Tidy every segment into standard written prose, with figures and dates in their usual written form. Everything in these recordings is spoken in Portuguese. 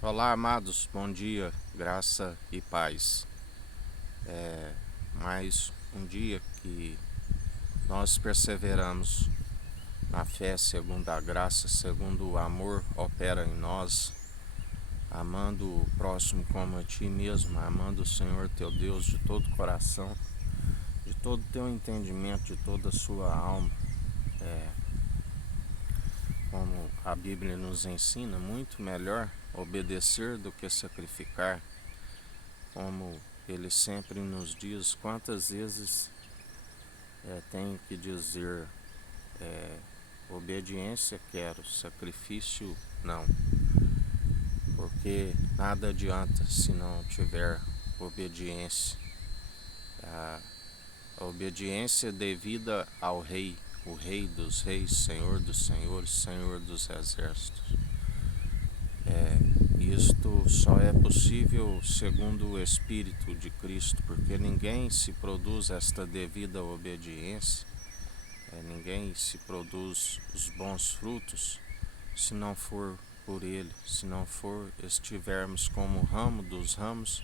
Olá, amados, bom dia, graça e paz. Mais um dia que nós perseveramos na fé, segundo a graça, segundo o amor opera em nós, amando o próximo como a ti mesmo, amando o Senhor teu Deus de todo o coração, de todo o teu entendimento, de toda a sua alma. Como a Bíblia nos ensina, muito melhor obedecer do que sacrificar. Como ele sempre nos diz, quantas vezes tenho que dizer obediência quero, sacrifício não, porque nada adianta se não tiver obediência. A obediência devida ao Rei, o Rei dos Reis, Senhor dos Senhores, Senhor dos Exércitos. Isto só é possível segundo o Espírito de Cristo, porque ninguém se produz esta devida obediência, ninguém se produz os bons frutos se não for por Ele, se não for estivermos como ramo dos ramos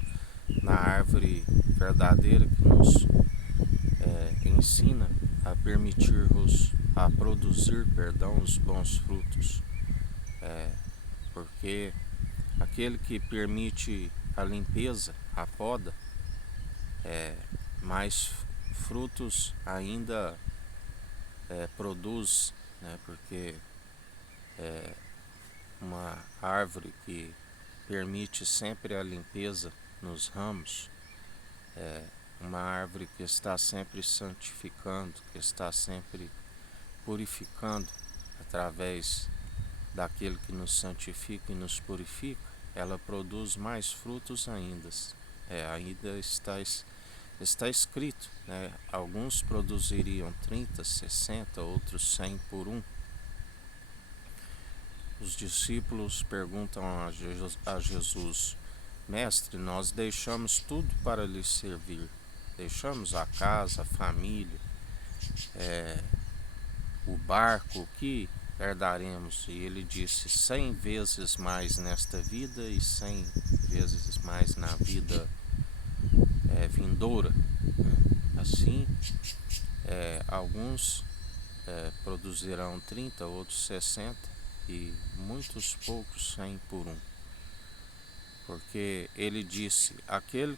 na árvore verdadeira que nos ensina a permitir-vos a produzir, os bons frutos, porque aquele que permite a limpeza, a poda, mais frutos ainda produz, né? Porque uma árvore que permite sempre a limpeza nos ramos, uma árvore que está sempre santificando, que está sempre purificando através daquele que nos santifica e nos purifica, ela produz mais frutos ainda. Ainda está escrito, né? Alguns produziriam 30, 60, outros 100 por um. Os discípulos perguntam a Jesus: Mestre, nós deixamos tudo para lhe servir. Deixamos a casa, a família, o barco, o que herdaremos? E ele disse: 100 vezes mais nesta vida e 100 vezes mais na vida vindoura. Assim, alguns produzirão 30, outros 60 e muitos poucos 100 por um. Porque ele disse: aquele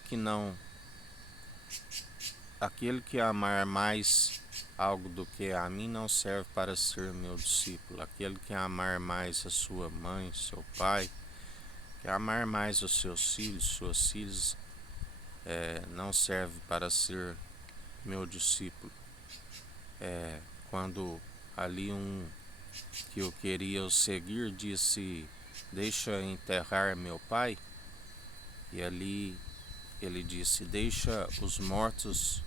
que amar mais algo do que a mim não serve para ser meu discípulo. Aquele que amar mais a sua mãe, seu pai, que amar mais os seus filhos, suas filhas, não serve para ser meu discípulo. Quando ali um que eu queria o seguir disse: deixa enterrar meu pai, e ali ele disse: deixa os mortos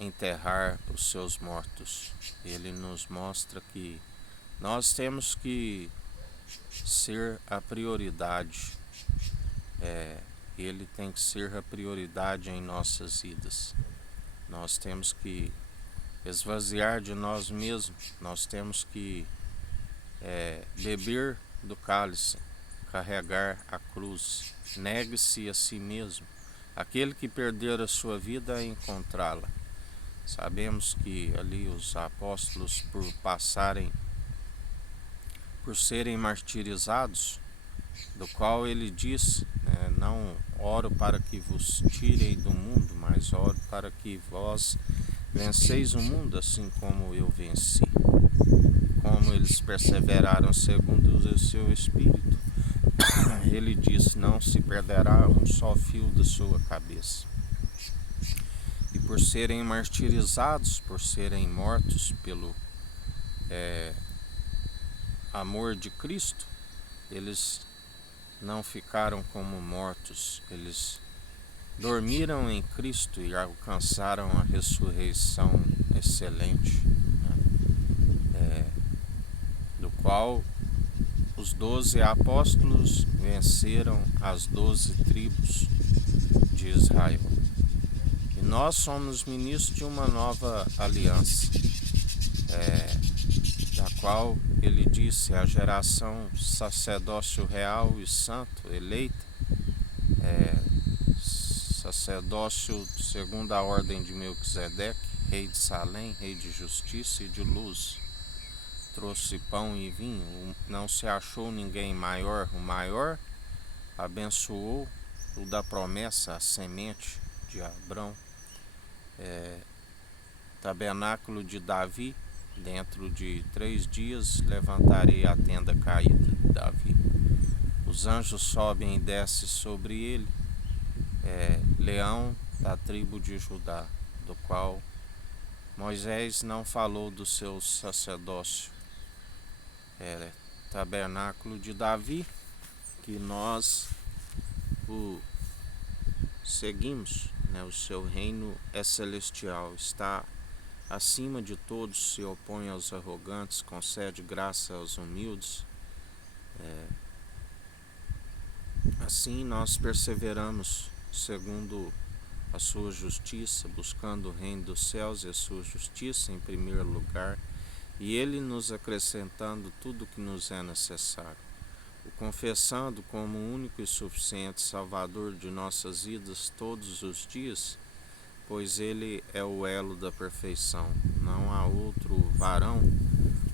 enterrar os seus mortos. Ele nos mostra que nós temos que ser a prioridade. Ele tem que ser a prioridade em nossas vidas. Nós temos que esvaziar de nós mesmos. Nós temos que beber do cálice, carregar a cruz. Negue-se a si mesmo. Aquele que perder a sua vida, encontrá-la. Sabemos que ali os apóstolos, por serem martirizados, do qual ele diz, não oro para que vos tirem do mundo, mas oro para que vós venceis o mundo, assim como eu venci. Como eles perseveraram segundo o seu Espírito, ele diz: não se perderá um só fio da sua cabeça. E por serem martirizados, por serem mortos pelo amor de Cristo, eles não ficaram como mortos, eles dormiram em Cristo e alcançaram a ressurreição excelente, do qual os 12 apóstolos venceram as 12 tribos de Israel. E nós somos ministros de uma nova aliança, da qual ele disse: a geração sacerdócio real e santo, eleita, sacerdócio segundo a ordem de Melquisedeque, rei de Salém, rei de justiça e de luz. Trouxe pão e vinho, não se achou ninguém maior. O maior abençoou o da promessa, a semente de Abrão. Tabernáculo de Davi, dentro de 3 dias levantarei a tenda caída de Davi. Os anjos sobem e descem sobre ele. Leão da tribo de Judá, do qual Moisés não falou do seu sacerdócio. Tabernáculo de Davi, que nós o seguimos, o seu reino é celestial, está acima de todos, se opõe aos arrogantes, concede graça aos humildes. Assim nós perseveramos segundo a sua justiça, buscando o reino dos céus e a sua justiça em primeiro lugar, e ele nos acrescentando tudo o que nos é necessário. O confessando como o único e suficiente Salvador de nossas vidas todos os dias, pois ele é o elo da perfeição. Não há outro varão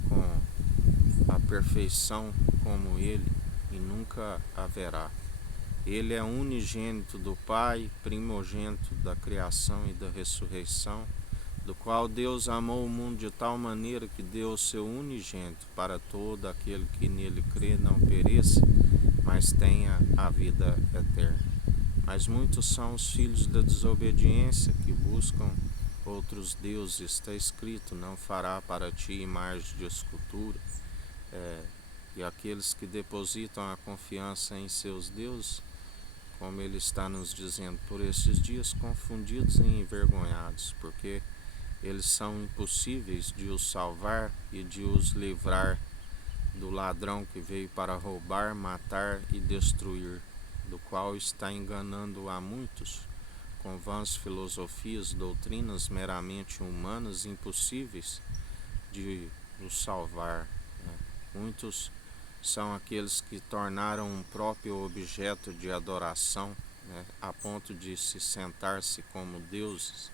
com a perfeição como ele, e nunca haverá. Ele é unigênito do Pai, primogênito da criação e da ressurreição, do qual Deus amou o mundo de tal maneira que deu o seu unigênito para todo aquele que nele crê não pereça, mas tenha a vida eterna. Mas muitos são os filhos da desobediência que buscam outros deuses. Está escrito: não fará para ti imagem de escultura. E aqueles que depositam a confiança em seus deuses, como ele está nos dizendo por esses dias, confundidos e envergonhados, porque eles são impossíveis de os salvar e de os livrar do ladrão que veio para roubar, matar e destruir, do qual está enganando a muitos com vãs filosofias, doutrinas meramente humanas, impossíveis de os salvar. Muitos são aqueles que tornaram um próprio objeto de adoração, a ponto de se sentar-se como deuses,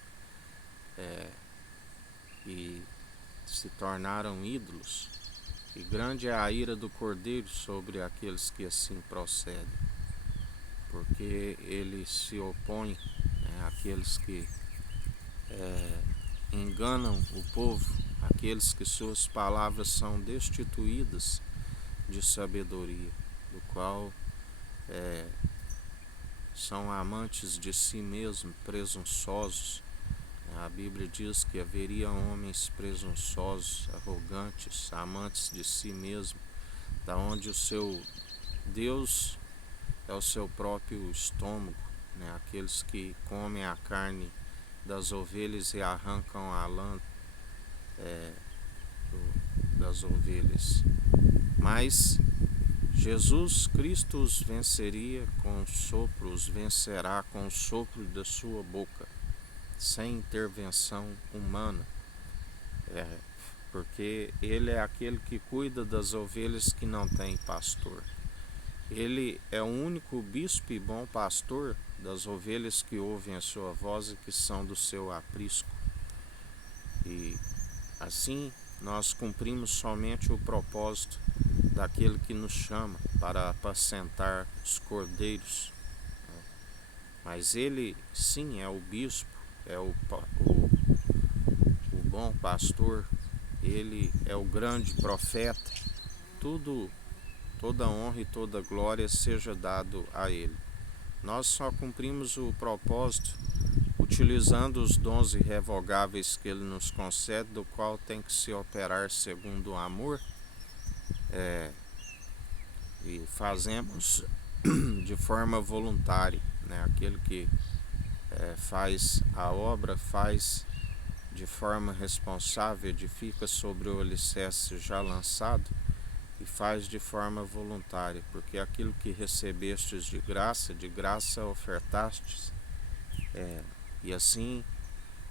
e se tornaram ídolos. E grande é a ira do Cordeiro sobre aqueles que assim procedem, porque ele se opõe àqueles que enganam o povo, aqueles que suas palavras são destituídas de sabedoria, do qual são amantes de si mesmo, presunçosos. A Bíblia diz que haveria homens presunçosos, arrogantes, amantes de si mesmo, da onde o seu Deus é o seu próprio estômago, aqueles que comem a carne das ovelhas e arrancam a lã das ovelhas. Mas Jesus Cristo os venceria com o sopro, os vencerá com o sopro da sua boca, sem intervenção humana, porque ele é aquele que cuida das ovelhas que não têm pastor. Ele é o único bispo e bom pastor das ovelhas que ouvem a sua voz e que são do seu aprisco. E assim nós cumprimos somente o propósito daquele que nos chama para apacentar os cordeiros. Mas ele sim é o bispo, é o bom pastor, ele é o grande profeta. Toda honra e toda glória seja dado a ele. Nós só cumprimos o propósito utilizando os dons irrevogáveis que ele nos concede, do qual tem que se operar segundo o amor, e fazemos de forma voluntária, aquele que faz a obra, faz de forma responsável, edifica sobre o alicerce já lançado, e faz de forma voluntária, porque aquilo que recebestes de graça ofertastes, e assim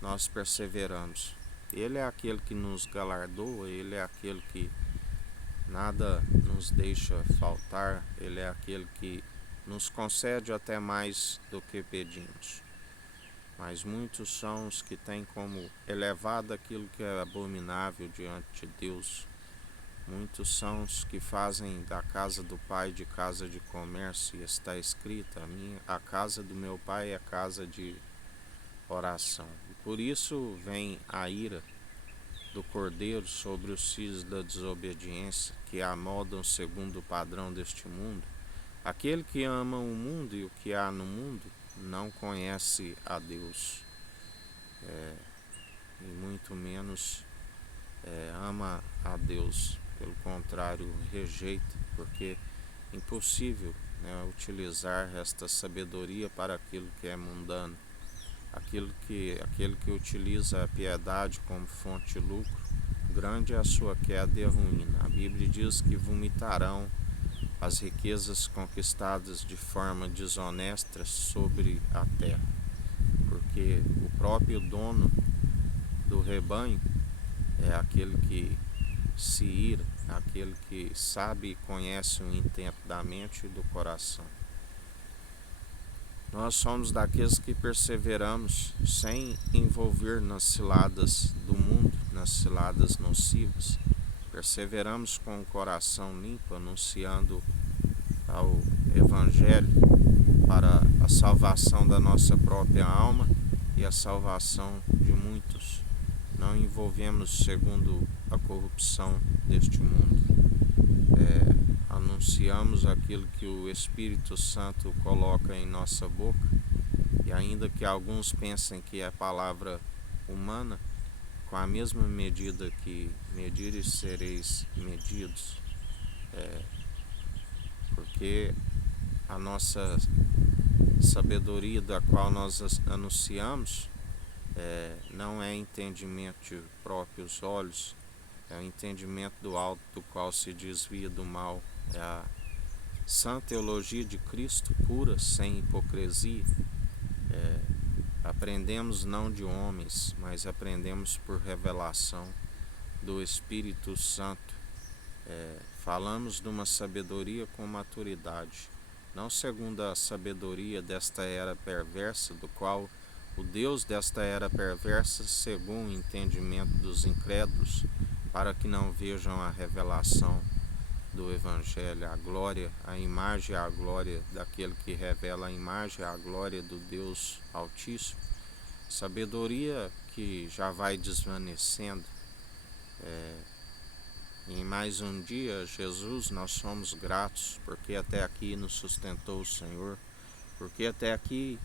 nós perseveramos. Ele é aquele que nos galardoa, ele é aquele que nada nos deixa faltar. Ele é aquele que nos concede até mais do que pedimos. Mas muitos são os que têm como elevado aquilo que é abominável diante de Deus. Muitos são os que fazem da casa do Pai de casa de comércio, e está escrito: a casa do meu Pai é casa de oração. E por isso vem a ira do Cordeiro sobre os filhos da desobediência, que amodam segundo o padrão deste mundo. Aquele que ama o mundo e o que há no mundo não conhece a Deus, e muito menos ama a Deus. Pelo contrário, rejeita, porque é impossível, né, utilizar esta sabedoria para aquilo que é mundano. Aquele que utiliza a piedade como fonte de lucro, grande é a sua queda e a ruína. A Bíblia diz que vomitarão as riquezas conquistadas de forma desonesta sobre a terra, porque o próprio dono do rebanho é aquele que se ira, aquele que sabe e conhece o intento da mente e do coração. Nós somos daqueles que perseveramos sem envolver nas ciladas do mundo, nas ciladas nocivas. Perseveramos com o coração limpo, anunciando ao Evangelho para a salvação da nossa própria alma e a salvação de muitos. Não envolvemos segundo a corrupção deste mundo. Anunciamos aquilo que o Espírito Santo coloca em nossa boca, e ainda que alguns pensem que é palavra humana, com a mesma medida que medires sereis medidos, porque a nossa sabedoria da qual nós anunciamos não é entendimento de próprios olhos, é o entendimento do alto, do qual se desvia do mal. É a sã teologia de Cristo, pura, sem hipocrisia. Aprendemos não de homens, mas aprendemos por revelação do Espírito Santo. Falamos de uma sabedoria com maturidade, não segundo a sabedoria desta era perversa, do qual o Deus desta era perversa cegou o entendimento dos incrédulos, para que não vejam a revelação do Evangelho, a glória, a imagem e a glória daquele que revela a imagem e a glória do Deus Altíssimo. Sabedoria que já vai desvanecendo. Em mais um dia, Jesus, nós somos gratos, porque até aqui nos sustentou o Senhor, porque até aqui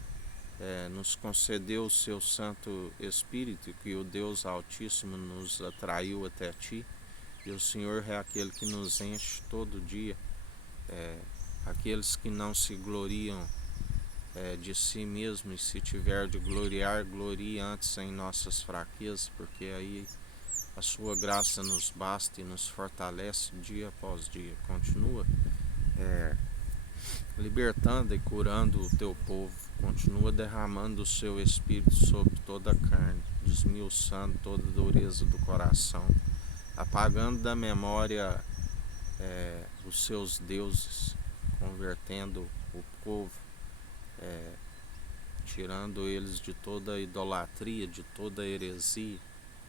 nos concedeu o seu Santo Espírito, que o Deus Altíssimo nos atraiu até ti, e o Senhor é aquele que nos enche todo dia. Aqueles que não se gloriam de si mesmo, e se tiver de gloriar, glorie antes em nossas fraquezas, porque aí a sua graça nos basta e nos fortalece dia após dia. Continua libertando e curando o teu povo, continua derramando o seu Espírito sobre toda a carne, desmiuçando toda a dureza do coração, apagando da memória os seus deuses, convertendo o povo, tirando eles de toda a idolatria, de toda a heresia,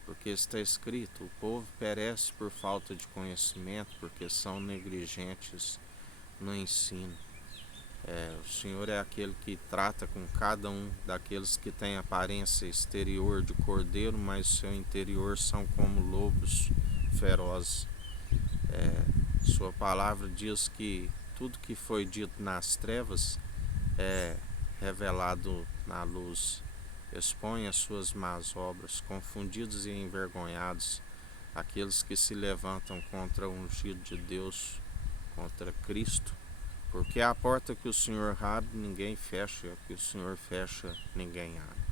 porque está escrito: o povo perece por falta de conhecimento, porque são negligentes no ensino. O Senhor é aquele que trata com cada um daqueles que têm aparência exterior de cordeiro, mas seu interior são como lobos ferozes. Sua palavra diz que tudo que foi dito nas trevas é revelado na luz. Expõe as suas más obras, confundidos e envergonhados aqueles que se levantam contra o ungido de Deus, contra Cristo. Porque a porta que o Senhor abre, ninguém fecha, e a que o Senhor fecha, ninguém abre.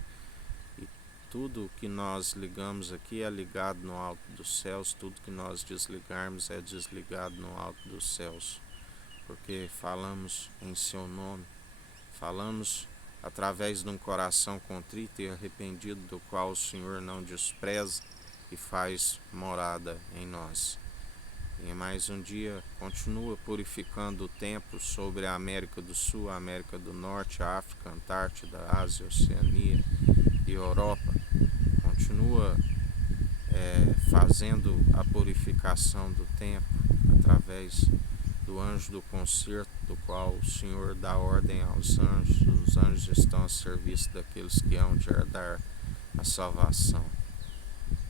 E tudo que nós ligamos aqui é ligado no alto dos céus, tudo que nós desligarmos é desligado no alto dos céus. Porque falamos em seu nome, falamos através de um coração contrito e arrependido, do qual o Senhor não despreza e faz morada em nós. E mais um dia continua purificando o tempo sobre a América do Sul, a América do Norte, a África, a Antártida, a Ásia, a Oceania e a Europa. Continua fazendo a purificação do tempo através do anjo do concerto, do qual o Senhor dá ordem aos anjos. Os anjos estão a serviço daqueles que hão de herdar a salvação.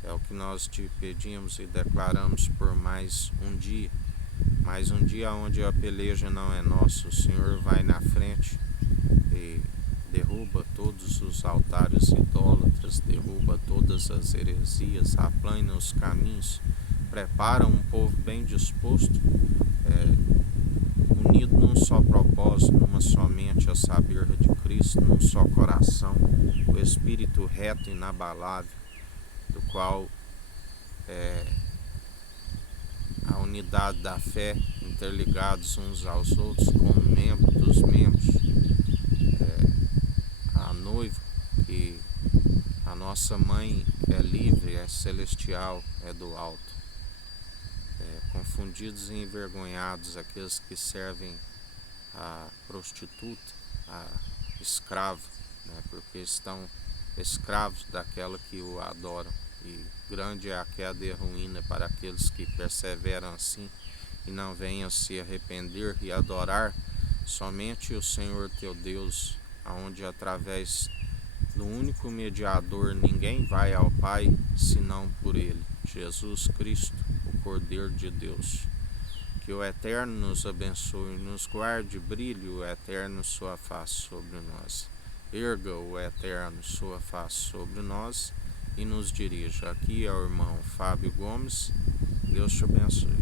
É o que nós te pedimos e declaramos por mais um dia onde a peleja não é nossa. O Senhor vai na frente e derruba todos os altares idólatras, derruba todas as heresias, aplana os caminhos, prepara um povo bem disposto, unido num só propósito, numa só mente, a saber de Cristo, num só coração, o Espírito reto e inabalável, do qual a unidade da fé, interligados uns aos outros, como membro dos membros, a noiva, que a nossa mãe é livre, é celestial, é do alto. Confundidos e envergonhados aqueles que servem a prostituta, a escravo, porque estão escravos daquela que o adoram. E grande é a queda e a ruína para aqueles que perseveram assim e não venham se arrepender e adorar somente o Senhor teu Deus, aonde através do único mediador ninguém vai ao Pai senão por ele, Jesus Cristo, o Cordeiro de Deus. Que o Eterno nos abençoe, nos guarde, brilhe o Eterno sua face sobre nós. Erga o Eterno sua face sobre nós e nos dirija. Aqui é o irmão Fábio Gomes. Deus te abençoe.